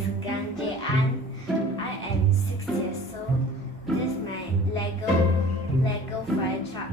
is Gan Jay Arn. I am 6 years old. This is my Lego fire truck.